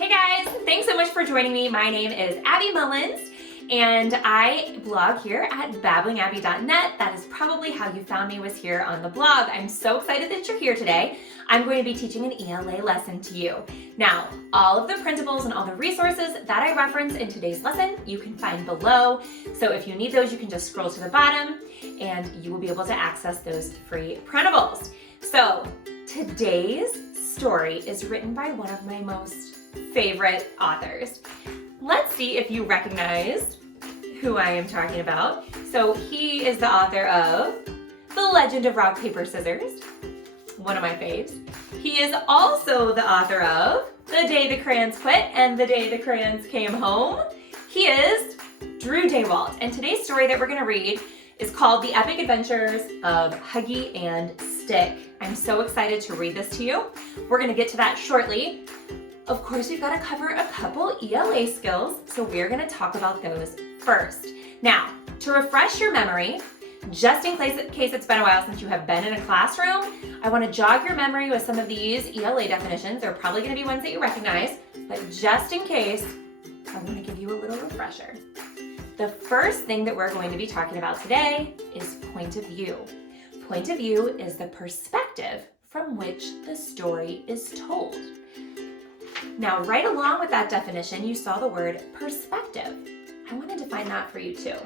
Hey guys, thanks so much for joining me. My name is Abby Mullins and I blog here at babblingabby.net. That is probably how you found me, was here on the blog. I'm so excited that you're here today. I'm going to be teaching an ELA lesson to you. Now, all of the printables and all the resources that I reference in today's lesson, you can find below. So if you need those, you can just scroll to the bottom and you will be able to access those free printables. So today's story is written by one of my most favorite authors. Let's see if you recognize who I am talking about. So he is the author of The Legend of Rock, Paper, Scissors, one of my faves. He is also the author of The Day the Crayons Quit and The Day the Crayons Came Home. He is Drew Daywalt, and today's story that we're going to read is called The Epic Adventures of Huggie and Stick. I'm so excited to read this to you. We're going to get to that shortly. Of course, we've got to cover a couple ELA skills, so we're going to talk about those first. Now, to refresh your memory, just in case it's been a while since you have been in a classroom, I want to jog your memory with some of these ELA definitions. They're probably going to be ones that you recognize, but just in case, I want to give you a little refresher. The first thing that we're going to be talking about today is point of view. Point of view is the perspective from which the story is told. Now, right along with that definition, you saw the word perspective. I want to define that for you too.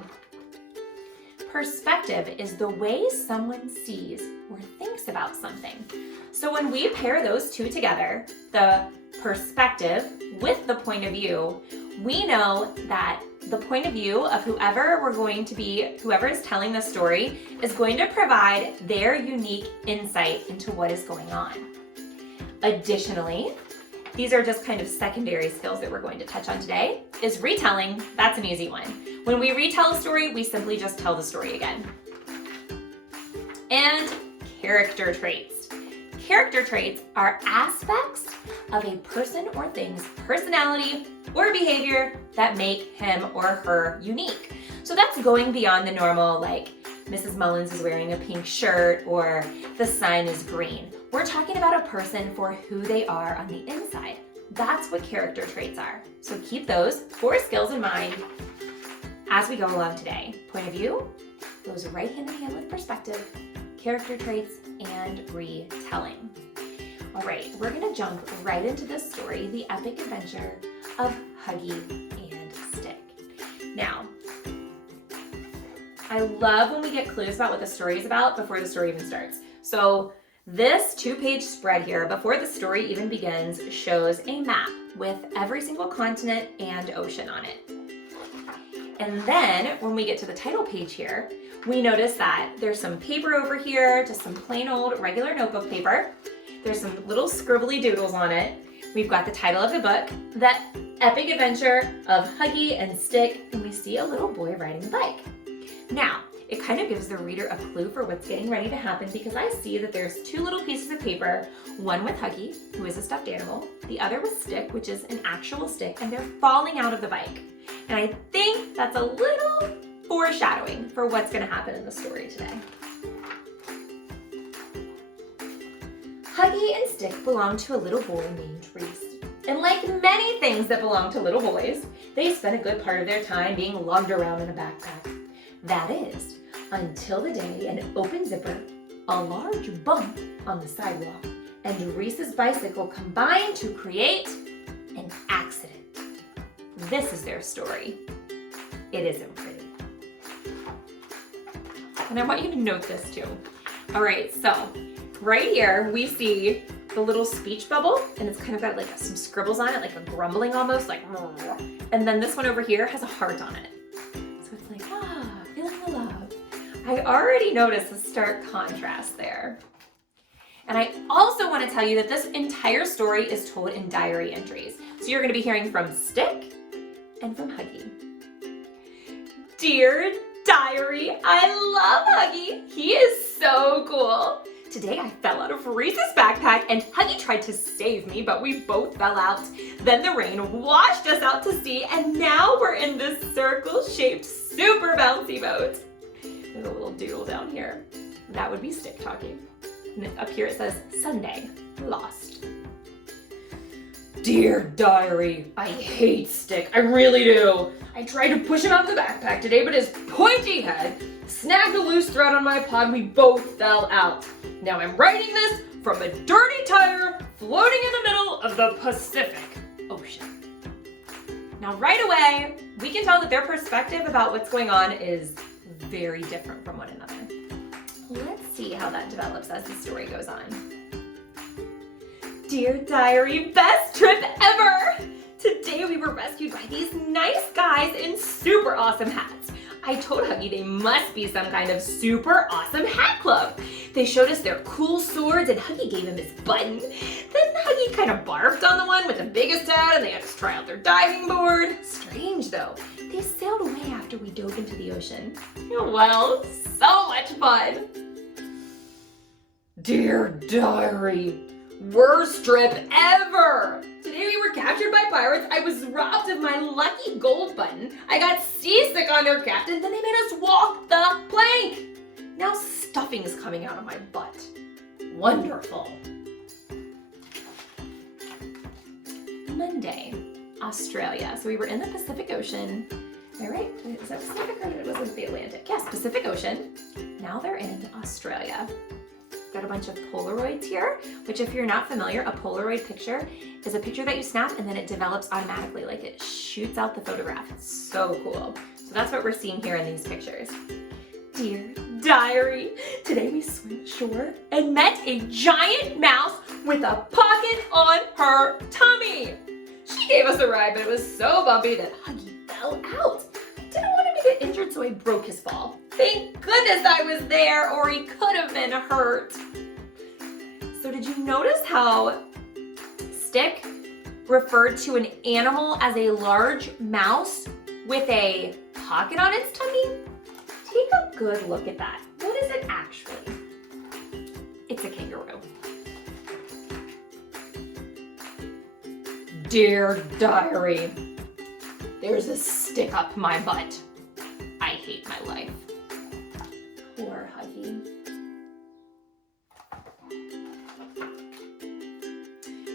Perspective is the way someone sees or thinks about something. So when we pair those two together, the perspective with the point of view, we know that the point of view of whoever is telling the story is going to provide their unique insight into what is going on. Additionally, these are just kind of secondary skills that we're going to touch on today, is retelling. That's an easy one. When we retell a story, we simply just tell the story again. And character traits. Character traits are aspects of a person or thing's personality or behavior that make him or her unique. So that's going beyond the normal, like Mrs. Mullins is wearing a pink shirt or the sun is green. We're talking about a person for who they are on the inside. That's what character traits are. So keep those 4 skills in mind as we go along today. Point of view goes right hand in hand with perspective, character traits, and retelling. All right, we're gonna jump right into this story, The Epic Adventure of Huggie and Stick. Now, I love when we get clues about what the story is about before the story even starts. So this 2-page spread here, before the story even begins, shows a map with every single continent and ocean on it. And then when we get to the title page here, we notice that there's some paper over here, just some plain old regular notebook paper. There's some little scribbly doodles on it. We've got the title of the book, The Epic Adventure of Huggie and Stick, and we see a little boy riding a bike. Now, it kind of gives the reader a clue for what's getting ready to happen because I see that there's 2 little pieces of paper, one with Huggie, who is a stuffed animal, the other with Stick, which is an actual stick, and they're falling out of the bike. And I think that's a little foreshadowing for what's going to happen in the story today. Huggie and Stick belong to a little boy named Reese. And like many things that belong to little boys, they spend a good part of their time being lugged around in a backpack. That is, until the day an open zipper, a large bump on the sidewalk, and Reese's bicycle combine to create an accident. This is their story. It isn't pretty. And I want you to note this too. All right, so right here we see the little speech bubble, and it's kind of got like some scribbles on it, like a grumbling almost, like, and then this one over here has a heart on it. So it's like, feeling the love. I already noticed a stark contrast there. And I also want to tell you that this entire story is told in diary entries. So you're going to be hearing from Stick and from Huggie. Dear Diary, I love Huggie. He is so cool. Today I fell out of Reese's backpack and Huggie tried to save me, but we both fell out. Then the rain washed us out to sea, and now we're in this circle-shaped, super bouncy boat. There's a little doodle down here. That would be Stick talking. And up here it says, Sunday, lost. Dear Diary, I hate Stick, I really do. I tried to push him out of the backpack today, but his pointy head snagged a loose thread on my pod. We both fell out. Now I'm writing this from a dirty tire floating in the middle of the Pacific Ocean. Now right away, we can tell that their perspective about what's going on is very different from one another. Let's see how that develops as the story goes on. Dear Diary, best trip ever! Today we were rescued by these nice guys in super awesome hats. I told Huggie they must be some kind of super awesome hat club. They showed us their cool swords and Huggie gave him his button. Then Huggie kind of barfed on the one with the biggest hat and they had us try out their diving board. Strange though, they sailed away after we dove into the ocean. Well, so much fun. Dear Diary, worst trip ever! Today we were captured by pirates, I was robbed of my lucky gold button, I got seasick on their captain, then they made us walk the plank! Now stuffing's coming out of my butt. Wonderful. Monday, Australia. So we were in the Pacific Ocean. Am I right? Is that Pacific or was it the Atlantic? Yes, Pacific Ocean. Now they're in Australia. Got a bunch of Polaroids here, which if you're not familiar, a Polaroid picture is a picture that you snap and then it develops automatically, like it shoots out the photograph. It's so cool. So that's what we're seeing here in these pictures. Dear Diary, today we swam ashore and met a giant mouse with a pocket on her tummy. She gave us a ride, but it was so bumpy that Huggie fell out. I didn't want him to get injured, so I broke his fall. Thank goodness I was there, or he could have been hurt. So did you notice how Stick referred to an animal as a large mouse with a pocket on its tummy? Take a good look at that. What is it actually? It's a kangaroo. Dear Diary, there's a stick up my butt. I hate my life. Poor Huggie.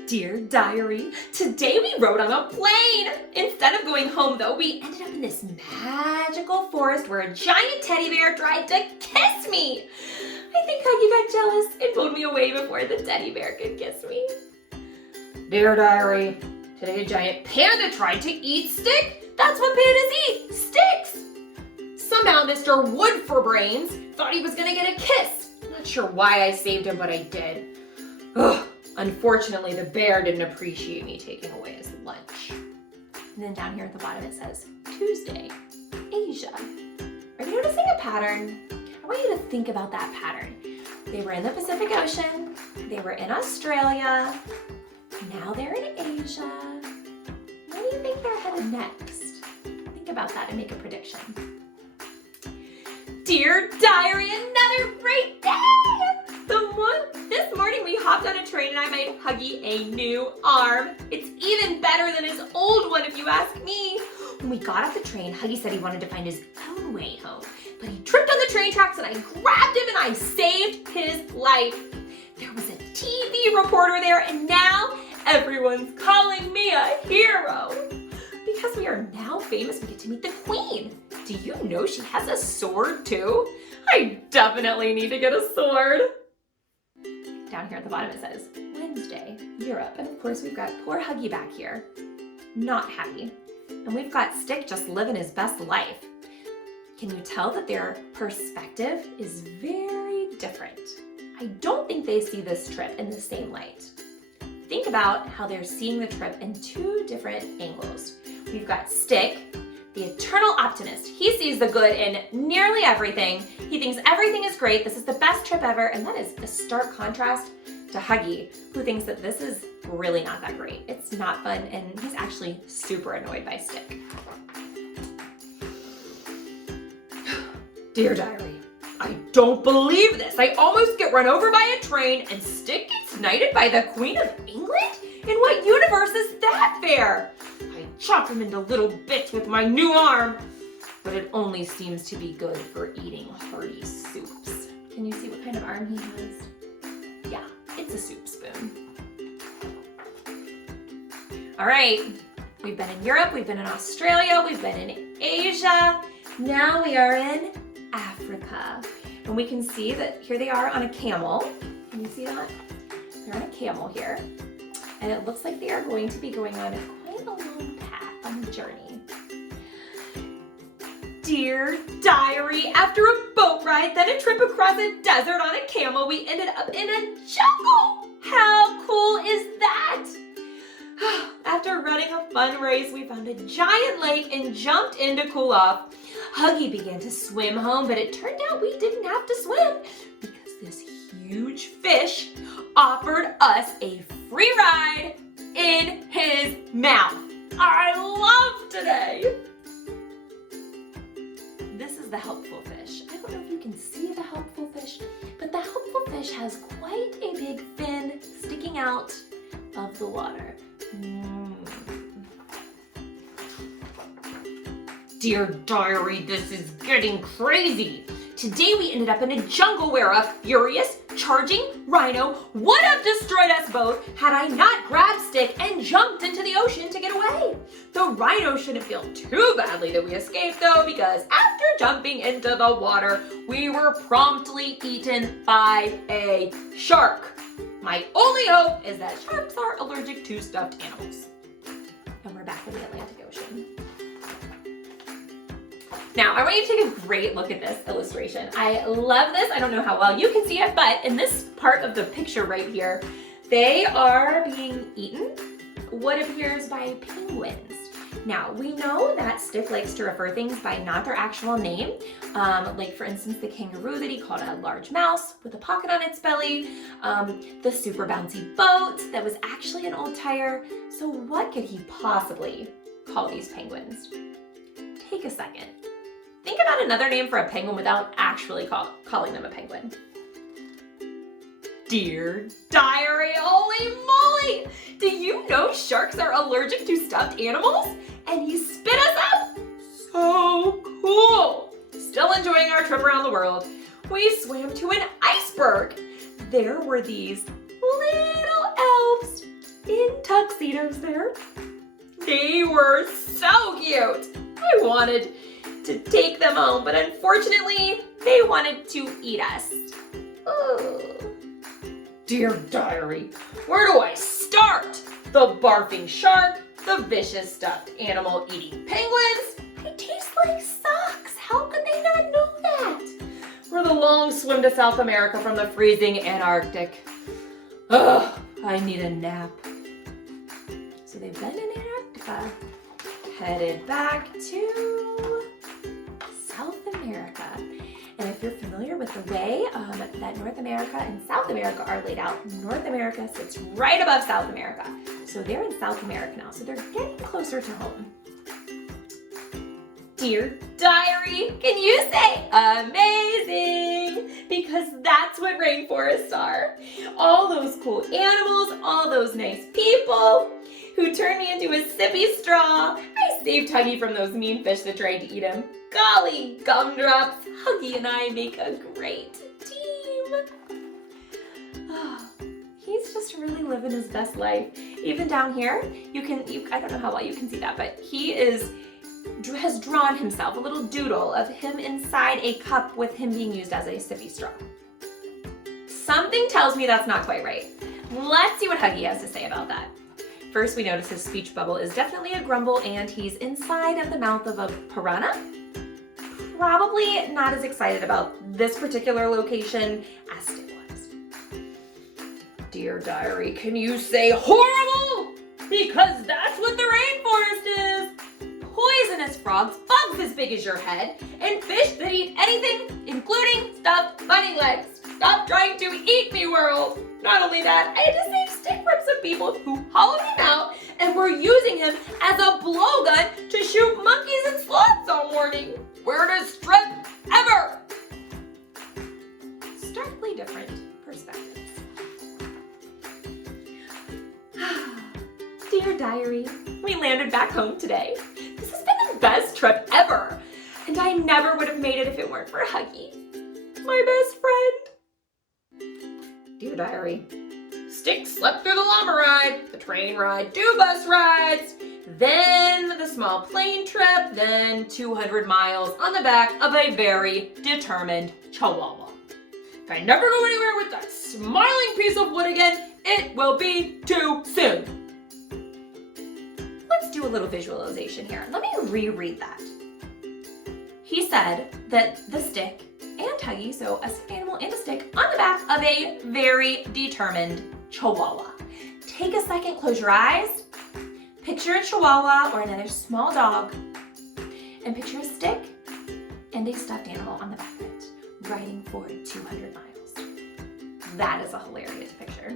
Dear Diary, today we rode on a plane. Instead of going home though, we ended up in this magical forest where a giant teddy bear tried to kiss me. I think Huggie got jealous and pulled me away before the teddy bear could kiss me. Dear Diary, today a giant panda tried to eat Stick. That's what pandas eat, sticks. Somehow Mr. Wood for Brains thought he was gonna get a kiss. I'm not sure why I saved him, but I did. Ugh. Unfortunately, the bear didn't appreciate me taking away his lunch. And then down here at the bottom it says, Tuesday, Asia. Are you noticing a pattern? I want you to think about that pattern. They were in the Pacific Ocean, they were in Australia, now they're in Asia. Where do you think they're headed next? Think about that and make a prediction. Dear Diary, another great day! This morning we hopped on a train and I made Huggie a new arm. It's even better than his old one if you ask me. When we got off the train, Huggie said he wanted to find his own way home, but he tripped on the train tracks and I grabbed him and I saved his life. There was a TV reporter there and now everyone's calling me a hero. Because we are now famous, we get to meet the Queen. Do you know she has a sword too? I definitely need to get a sword. Down here at the bottom it says, Wednesday, Europe. And of course we've got poor Huggie back here, not happy. And we've got Stick just living his best life. Can you tell that their perspective is very different? I don't think they see this trip in the same light. Think about how they're seeing the trip in two different angles. We've got Stick, the eternal optimist. He sees the good in nearly everything. He thinks everything is great. This is the best trip ever. And that is a stark contrast to Huggie, who thinks that this is really not that great. It's not fun, and he's actually super annoyed by Stick. Dear Diary, I don't believe this. I almost get run over by a train and Stick gets knighted by the Queen of England? In what universe is that fair? I chop him into little bits with my new arm, but it only seems to be good for eating hearty soups. Can you see what kind of arm he has? Yeah, it's a soup spoon. All right, we've been in Europe, we've been in Australia, we've been in Asia. Now we are in Africa. And we can see that here they are on a camel. Can you see that? They're on a camel here. And it looks like they are going to be going on quite a long path on a journey. Dear diary, after a boat ride, then a trip across a desert on a camel, we ended up in a jungle. How cool is that? After running a fun race, we found a giant lake and jumped in to cool off. Huggie began to swim home, but it turned out we didn't have to swim because this huge fish offered us a free ride in his mouth. I love today. This is the helpful fish. I don't know if you can see the helpful fish, but the helpful fish has quite a big fin sticking out of the water. Dear diary, this is getting crazy. Today we ended up in a jungle where a furious, charging rhino would have destroyed us both had I not grabbed Stick and jumped into the ocean to get away. The rhino shouldn't feel too badly that we escaped though, because after jumping into the water, we were promptly eaten by a shark. My only hope is that sharks are allergic to stuffed animals. And we're back in the Atlantic Ocean. Now, I want you to take a great look at this illustration. I love this. I don't know how well you can see it, but in this part of the picture right here, they are being eaten, what appears by penguins. Now, we know that Stick likes to refer things by not their actual name, like for instance, the kangaroo that he called a large mouse with a pocket on its belly, the super bouncy boat that was actually an old tire. So what could he possibly call these penguins? Take a second. Think about another name for a penguin without actually calling them a penguin. Dear diary, holy moly! Do you know sharks are allergic to stuffed animals? And he spit us up? So cool! Still enjoying our trip around the world, we swam to an iceberg. There were these little elves in tuxedos there. They were so cute. I wanted to take them home, but unfortunately, they wanted to eat us. Ooh. Dear diary, where do I start? The barfing shark, the vicious stuffed animal eating penguins. They taste like socks. How could they not know that? Or the long swim to South America from the freezing Antarctic. Ugh, I need a nap. So they've been in Antarctica, headed back to South America. And if you're familiar with the way that North America and South America are laid out, North America sits right above South America. So they're in South America now, so they're getting closer to home. Dear diary, can you say amazing? Because that's what rainforests are. All those cool animals, all those nice people who turned me into a sippy straw. I saved Huggie from those mean fish that tried to eat him. Golly gumdrops, Huggie and I make a great team. Oh, he's just really living his best life. Even down here, I don't know how well you can see that, but he has drawn himself a little doodle of him inside a cup with him being used as a sippy straw. Something tells me that's not quite right. Let's see what Huggie has to say about that. First, we notice his speech bubble is definitely a grumble, and he's inside of the mouth of a piranha. Probably not as excited about this particular location as Stick was. Dear diary, can you say horrible? Because that's what the rainforest is. Poisonous frogs, bugs as big as your head, and fish that eat anything, including stuffed bunny legs. Stop trying to eat me, world. Not only that, I had to save Stick from some people who hollowed him out and were using him as a blowgun to shoot monkeys and sloths all morning. Weirdest trip ever! Starkly different perspectives. Dear diary, we landed back home today. This has been the best trip ever, and I never would have made it if it weren't for Huggie, my best friend. Dear diary, Stick slept through the llama ride, the train ride, 2 bus rides, then the small plane trip, then 200 miles on the back of a very determined chihuahua. If I never go anywhere with that smiling piece of wood again, it will be too soon. Let's do a little visualization here. Let me reread that. He said that the stick and Huggie, so a stuffed animal and a stick, on the back of a very determined chihuahua. Take a second, close your eyes, picture a chihuahua or another small dog, and picture a stick and a stuffed animal on the back of it, riding for 200 miles. That is a hilarious picture.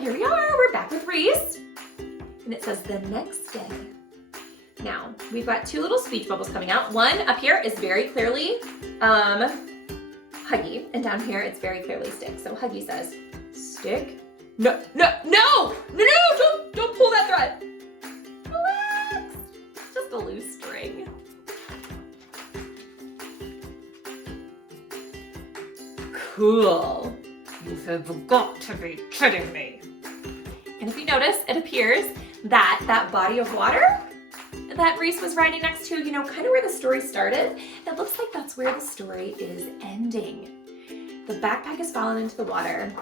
Here we are, we're back with Reese. And it says the next day. Now, we've got 2 little speech bubbles coming out. One up here is very clearly Huggie, and down here it's very clearly Stick. So Huggie says, Stick? No, don't pull that thread. Relax, it's just a loose string. Cool. You have got to be kidding me. And if you notice, it appears that that body of water that Reese was riding next to, you know, kind of where the story started, it looks like that's where the story is ending. The backpack is fallen into the water,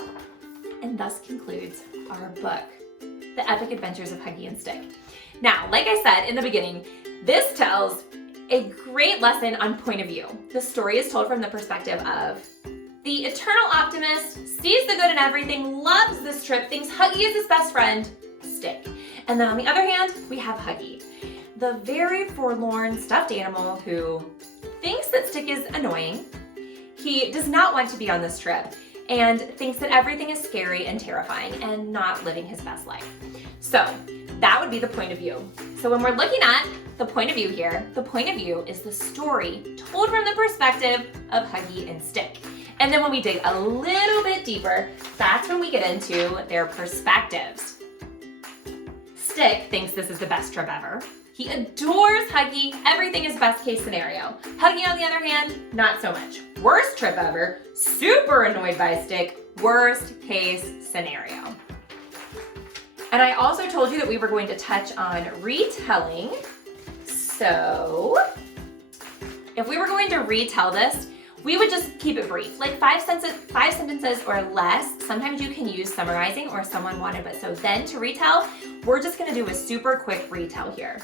and thus concludes our book, The Epic Adventures of Huggie and Stick. Now, like I said in the beginning, this tells a great lesson on point of view. The story is told from the perspective of the eternal optimist, sees the good in everything, loves this trip, thinks Huggie is his best friend, Stick. And then on the other hand, we have Huggie, the very forlorn stuffed animal who thinks that Stick is annoying. He does not want to be on this trip and thinks that everything is scary and terrifying and not living his best life. So that would be the point of view. So when we're looking at the point of view here, the point of view is the story told from the perspective of Huggie and Stick. And then when we dig a little bit deeper, that's when we get into their perspectives. Stick thinks this is the best trip ever. He adores Huggie. Everything is best case scenario. Huggie, on the other hand, not so much. Worst trip ever. Super annoyed by Stick. Worst case scenario. And I also told you that we were going to touch on retelling. So if we were going to retell this, we would just keep it brief, like 5 sentences or less. Sometimes you can use summarizing or someone wanted, but so then to retell, we're just gonna do a super quick retell here.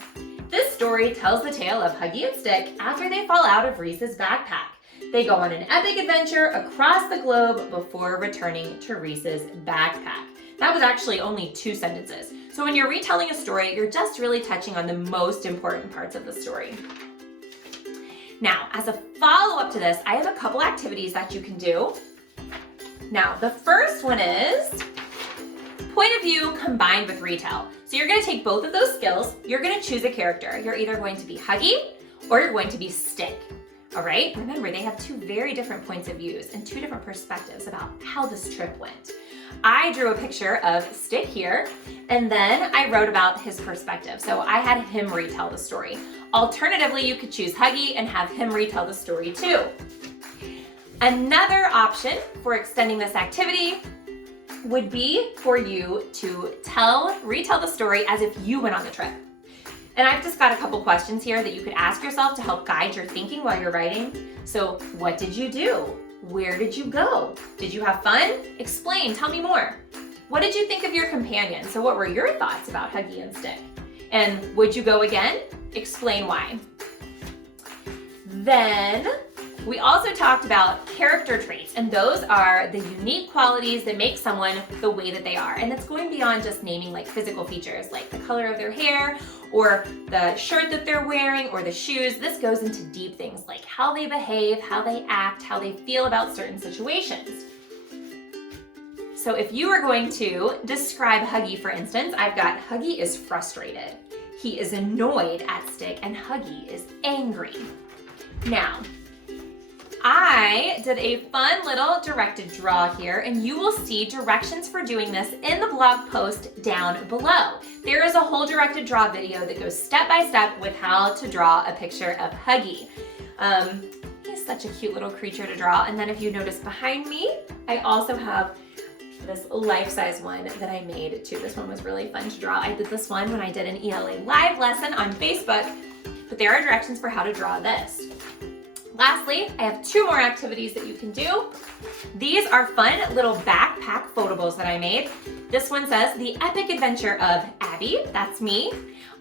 This story tells the tale of Huggie and Stick after they fall out of Reese's backpack. They go on an epic adventure across the globe before returning to Reese's backpack. That was actually only 2 sentences. So when you're retelling a story, you're just really touching on the most important parts of the story. Now, as a follow-up to this, I have a couple activities that you can do. Now, the first one is point of view combined with retell. So you're gonna take both of those skills, you're gonna choose a character. You're either going to be Huggie or you're going to be Stick. All right, remember they have 2 very different points of views and 2 different perspectives about how this trip went. I drew a picture of Stick here, and then I wrote about his perspective. So I had him retell the story. Alternatively, you could choose Huggie and have him retell the story too. Another option for extending this activity would be for you to retell the story as if you went on the trip. And I've just got a couple questions here that you could ask yourself to help guide your thinking while you're writing. So what did you do? Where did you go? Did you have fun? Explain, tell me more. What did you think of your companion? So what were your thoughts about Huggie and Stick? And would you go again? Explain why. Then we also talked about character traits, and those are the unique qualities that make someone the way that they are. And it's going beyond just naming like physical features like the color of their hair or the shirt that they're wearing or the shoes. This goes into deep things like how they behave, how they act, how they feel about certain situations. So if you are going to describe Huggie, for instance, I've got Huggie is frustrated. He is annoyed at Stick, and Huggie is angry. Now, I did a fun little directed draw here, and you will see directions for doing this in the blog post down below. There is a whole directed draw video that goes step by step with how to draw a picture of Huggie. He's such a cute little creature to draw. And then if you notice behind me, I also have this life-size one that I made too. This one was really fun to draw. I did this one when I did an ELA live lesson on Facebook, but there are directions for how to draw this. Lastly, I have 2 more activities that you can do. These are fun little backpack photables that I made. This one says, The Epic Adventure of Abby, that's me.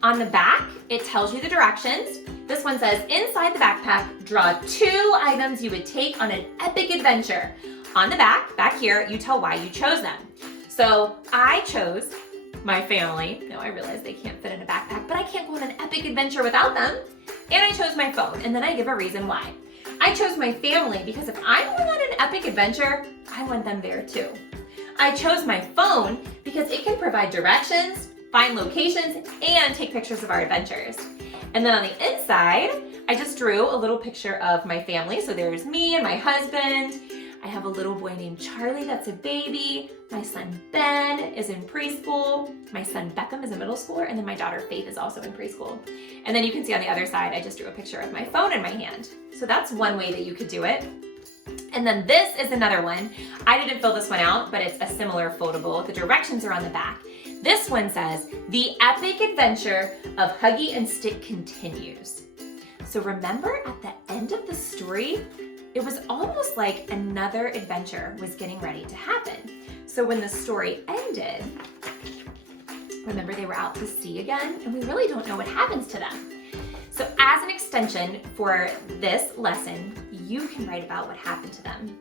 On the back, it tells you the directions. This one says, inside the backpack, draw 2 items you would take on an epic adventure. On the back here, you tell why you chose them. So I chose my family. Now I realize they can't fit in a backpack, but I can't go on an epic adventure without them. And I chose my phone, and then I give a reason why. I chose my family because if I'm going on an epic adventure, I want them there too. I chose my phone because it can provide directions, find locations, and take pictures of our adventures. And then on the inside, I just drew a little picture of my family. So there's me and my husband. I have a little boy named Charlie that's a baby. My son Ben is in preschool. My son Beckham is a middle schooler. And then my daughter Faith is also in preschool. And then you can see on the other side, I just drew a picture of my phone in my hand. So that's one way that you could do it. And then this is another one. I didn't fill this one out, but it's a similar foldable. The directions are on the back. This one says, The Epic Adventure of Huggie and Stick continues. So remember at the end of the story, it was almost like another adventure was getting ready to happen. So when the story ended, remember they were out to sea again, and we really don't know what happens to them. So as an extension for this lesson, you can write about what happened to them.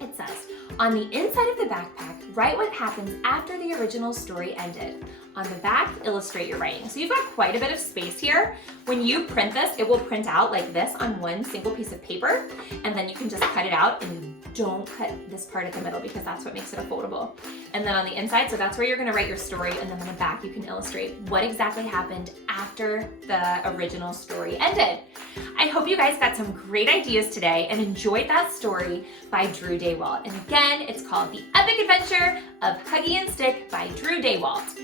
It says, on the inside of the backpack, write what happens after the original story ended. On the back, illustrate your writing. So you've got quite a bit of space here. When you print this, it will print out like this on one single piece of paper, and then you can just cut it out, and you don't cut this part at the middle because that's what makes it a foldable. And then on the inside, so that's where you're gonna write your story, and then on the back, you can illustrate what exactly happened after the original story ended. I hope you guys got some great ideas today and enjoyed that story by Drew Daywalt. And again, it's called The Epic Adventure of Huggie and Stick by Drew Daywalt.